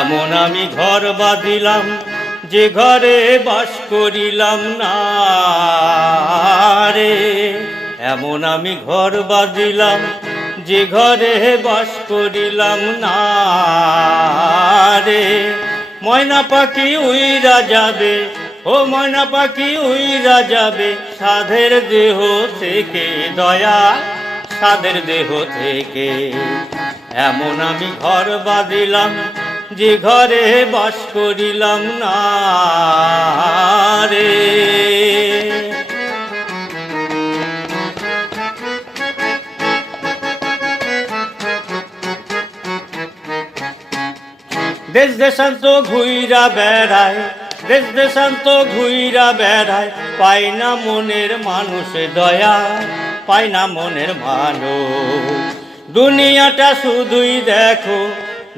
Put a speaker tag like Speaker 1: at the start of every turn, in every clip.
Speaker 1: এমন আমি ঘর বাঁধিলাম, যে ঘরে বাস করিলাম না রে। এমন আমি ঘর বাঁধিলাম, যে ঘরে বাস করিলাম না রে। ময়না পাখি উইরা যাবে ও ময়না পাখি উইরা যাবে সাধের দেহ থেকে দয়া, সাধের দেহ থেকে। এমন আমি ঘর বাঁধিলাম, যে ঘরে বাস করিলাম না রে। দেশ দেশান্ত ঘুইরা বেড়ায় দেশ দেশান্ত ঘুইরা বেড়ায়, পাই না মনের মানুষ দয়া, পাই না মনের মানুষ। দুনিয়াটা শুধুই দেখো,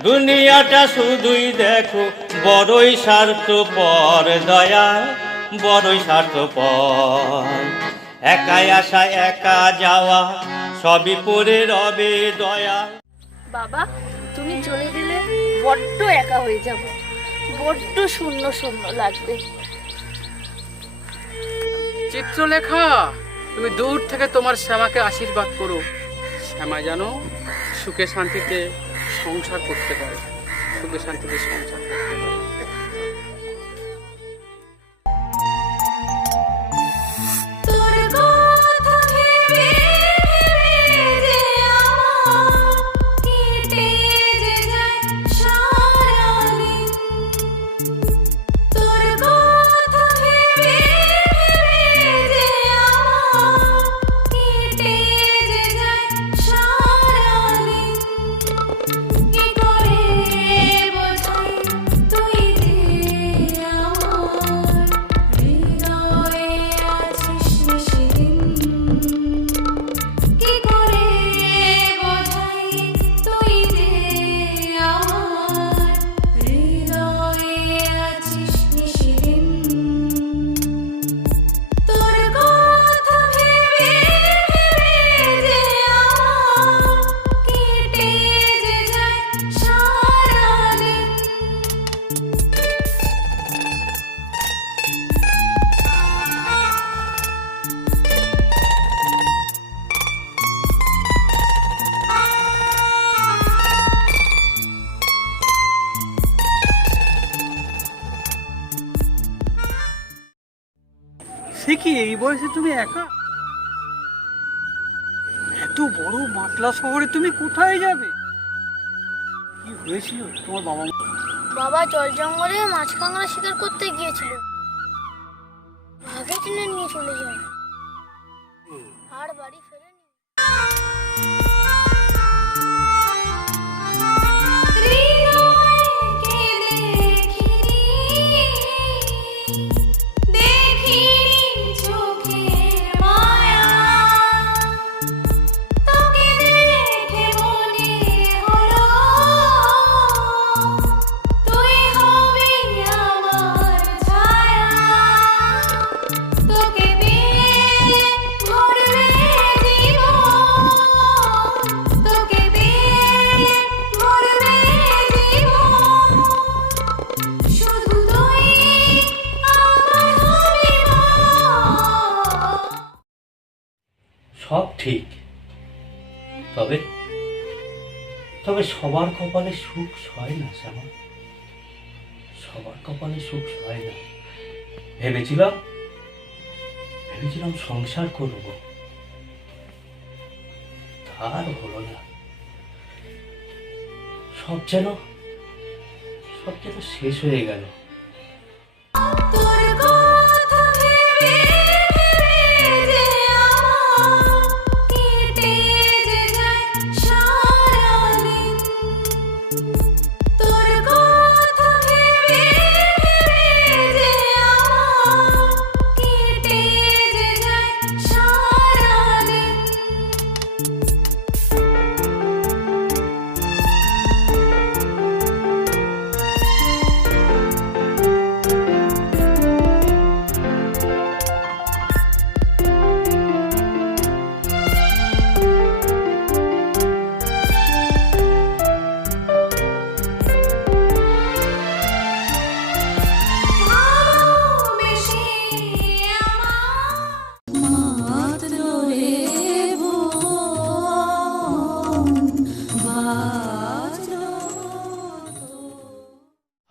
Speaker 1: দুনিয়াটা শুধুই দেখো, বড়ই স্বার্থ পর দয়া, বড়ই স্বার্থ পর একাই আসা, একা যাওয়া, সবই পরে রবে দয়া।
Speaker 2: বাবা, তুমি চলে গেলে বড্ড একা হয়ে যাব। বড্ড শূন্য শূন্য লাগবে।
Speaker 3: চিত্রলেখা, তুমি দূর থেকে তোমার শ্যামাকে আশীর্বাদ করো। শ্যামা যেন সুখে শান্তিতে সংসার করতে পারে। সুখে শান্তিতে সংসার করতে পারে।
Speaker 4: কি
Speaker 3: এই বয়সে তুমি একা? এত বড় মাতলা শহরে তুমি কোথায় যাবে? কি হয়েছিল তোমার বাবা মা?
Speaker 2: বাবা জল জঙ্গলে মাছ কাঁকড়া শিকার করতে গিয়েছিল। ভাগে টেনে নিয়ে চলে যায়। আর বাড়ি
Speaker 1: সব ঠিক। তবে তবে সবার কপালে সুখ হয় না শ্যামা সবার কপালে সুখ হয় না। ভেবেছিলাম ভেবেছিলাম সংসার করব। তার হলো না। সব যেন সব যেন শেষ হয়ে গেল।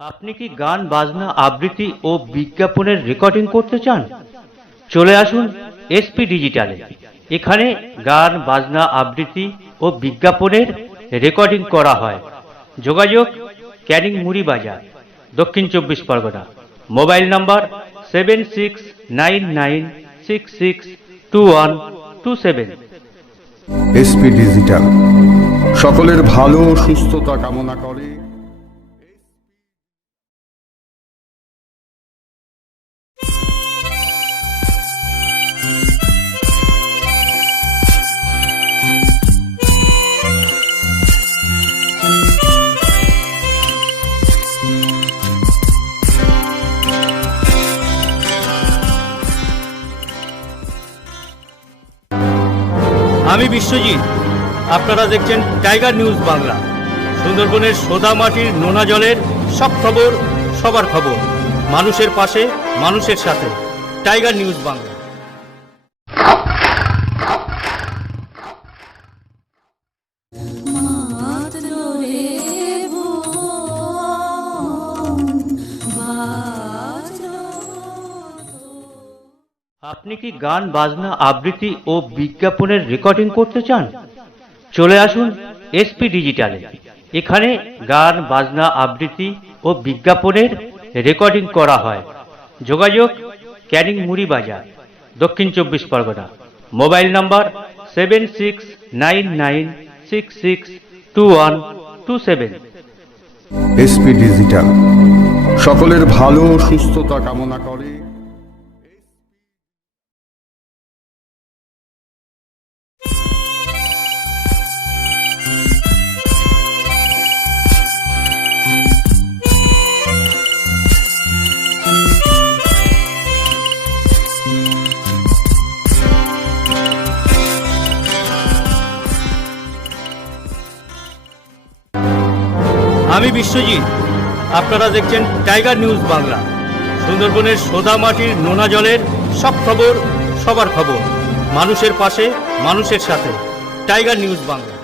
Speaker 1: আপনি কি গান, বাজনা, আবৃত্তি ও বিজ্ঞাপনের রেকর্ডিং করতে চান? চলে আসুন এসপি ডিজিটালে এখানে গান, বাজনা, আবৃত্তি ও বিজ্ঞাপনের রেকর্ডিং করা হয়। যোগাযোগ ক্যানিং মুড়ি বাজার, দক্ষিণ চব্বিশ Pargana. Mobile number seven six nine nine six six two one two seven.
Speaker 5: SP digital সকলের ভালো, সুস্থতা কামনা করে।
Speaker 1: আমি বিশ্বজিৎ। আপনারা দেখছেন টাইগার নিউজ বাংলা। সুন্দরবনের সোদা মাটির নোনা জলের সব খবর, সবার খবর। মানুষের পাশে, মানুষের সাথে। Tiger news Bangla. আপনি কি গান, বাজনা, আবৃত্তি ও বিজ্ঞাপনের রেকর্ডিং করতে চান? চলে আসুন এসপি ডিজিটালে এখানে গান, বাজনা, আবৃত্তি ও বিজ্ঞাপনের রেকর্ডিং করা হয়। যোগাযোগ ক্যানিং মুড়ি বাজার, দক্ষিণ চব্বিশ Pargana. Mobile number seven six nine nine six six two one two seven.
Speaker 5: SP digital সকলের ভালো সুস্থতা কামনা করে।
Speaker 1: আমি বিশ্বজিৎ। আপনারা দেখছেন টাইগার নিউজ বাংলা। সুন্দরবনের সোদা মাটির নোনা জলের সব খবর, সবার খবর। মানুষের পাশে, মানুষের সাথে। Tiger news Bangla.